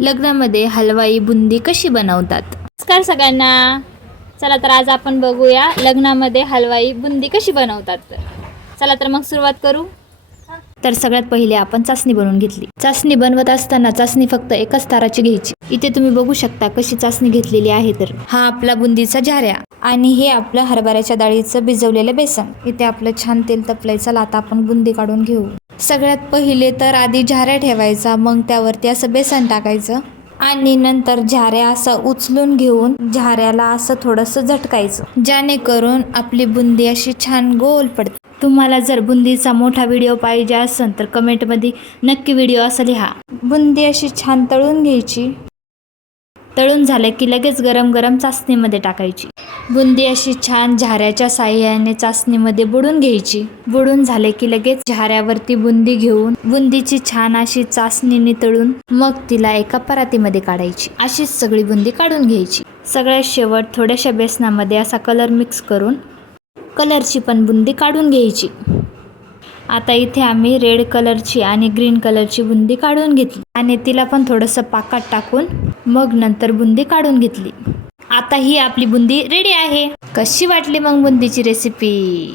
लग्नामध्ये हलवाई बुंदी कशी बनवतात? नमस्कार सगळ्यांना. चला तर आज आपण बघूया लग्नामध्ये हलवाई बुंदी कशी बनवतात. चला तर मग सुरुवात करू. तर सगळ्यात पहिले आपण चासणी बनवून घेतली. चासणी बनवत असताना चासणी फक्त एकाच ताराची घ्यायची. इथे तुम्ही बघू शकता कशी चासणी घेतलेली आहे. तर हा आपला बुंदीचा झाऱ्या आणि हे आपलं हरभऱ्याच्या डाळीचं भिजवलेलं बेसन. इथे आपलं छान तेल तपलायचं. आता आपण बुंदी काढून घेऊ. सगळ्यात पहिले तर आधी झाऱ्या ठेवायचा, मग त्यावरती असं बेसन टाकायचं आणि नंतर झाऱ्या असं उचलून घेऊन झाऱ्याला असं थोडंसं झटकायचं, जेणेकरून आपली बुंदी अशी छान गोल पडते. तुम्हाला जर बुंदीचा मोठा व्हिडिओ पाहिजे असेल तर कमेंटमध्ये नक्की व्हिडिओ असं लिहा. बुंदी अशी छान तळून घ्यायची. तळून झालं की लगेच गरम गरम चासणीमध्ये टाकायची. बुंदी अशी छान झाऱ्याच्या साह्याने चासणीमध्ये बुडून घ्यायची. बुडून झाले की लगेच झाऱ्यावरती बुंदी घेऊन बुंदीची छान अशी चासणीने तळून मग तिला एका परातीमध्ये काढायची. अशीच सगळी बुंदी काढून घ्यायची. सगळ्यात शेवट थोड्याशा बेसनामध्ये असा कलर मिक्स करून कलरची पण बुंदी काढून घ्यायची. आता इथे आम्ही रेड कलरची आणि ग्रीन कलरची बुंदी काढून घेतली आणि तिला पण थोडंसं पाकात टाकून मग नंतर बुंदी काढून घेतली. आता ही आपली बुंदी रेडी आहे. कशी वाटली मग बुंदीची रेसिपी?